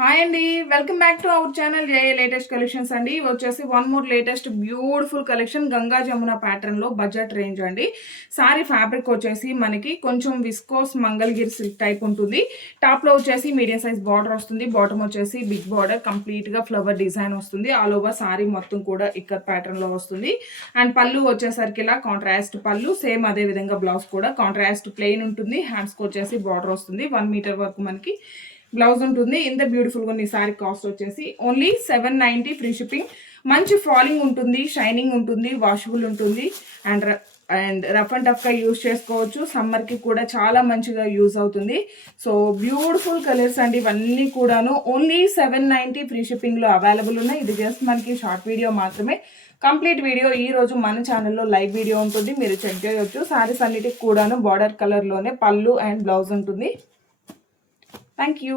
Hi అండి, welcome back to our channel JA latest collections అండి. ఇవి వచ్చేసి one more latest beautiful collection Ganga Jamuna ప్యాటర్న్లో బడ్జెట్ రేంజ్ అండి. సారీ ఫ్యాబ్రిక్ వచ్చేసి మనకి కొంచెం విస్కోస్ మంగళగిరి సిల్క్ టైప్ ఉంటుంది. టాప్లో వచ్చేసి మీడియం సైజ్ బార్డర్ వస్తుంది. బాటమ్ వచ్చేసి బిగ్ బార్డర్, కంప్లీట్గా ఫ్లవర్ డిజైన్ వస్తుంది. ఆల్ ఓవర్ సారీ మొత్తం కూడా ఇక్కత్ ప్యాటర్న్లో వస్తుంది. అండ్ పళ్ళు వచ్చేసరికి ఇలా కాంట్రాస్ట్ పళ్ళు, సేమ్ అదే విధంగా బ్లౌజ్ కూడా కాంట్రాస్ట్ ప్లెయిన్ ఉంటుంది. హ్యాండ్స్కి వచ్చేసి బార్డర్ వస్తుంది. 1 మీటర్ వరకు మనకి బ్లౌజ్ ఉంటుంది. ఇంత బ్యూటిఫుల్గా ఉంది. సారీ కాస్ట్ వచ్చేసి ఓన్లీ 790 ఫ్రీ షిప్పింగ్. మంచి ఫాలింగ్ ఉంటుంది, షైనింగ్ ఉంటుంది, వాషబుల్ ఉంటుంది. అండ్ రఫ్ అండ్ టఫ్గా యూజ్ చేసుకోవచ్చు. సమ్మర్కి కూడా చాలా మంచిగా యూజ్ అవుతుంది. సో బ్యూటిఫుల్ కలర్స్ అండి ఇవన్నీ కూడాను. ఓన్లీ 790 ఫ్రీ షిప్పింగ్లో అవైలబుల్ ఉన్నాయి. ఇది జస్ట్ మనకి షార్ట్ వీడియో మాత్రమే. కంప్లీట్ వీడియో ఈ రోజు మన ఛానల్లో లైవ్ వీడియో ఉంటుంది, మీరు చెక్ చేయవచ్చు. సారీస్ అన్నిటికి కూడాను బార్డర్ కలర్లోనే పళ్ళు అండ్ బ్లౌజ్ ఉంటుంది. Thank you.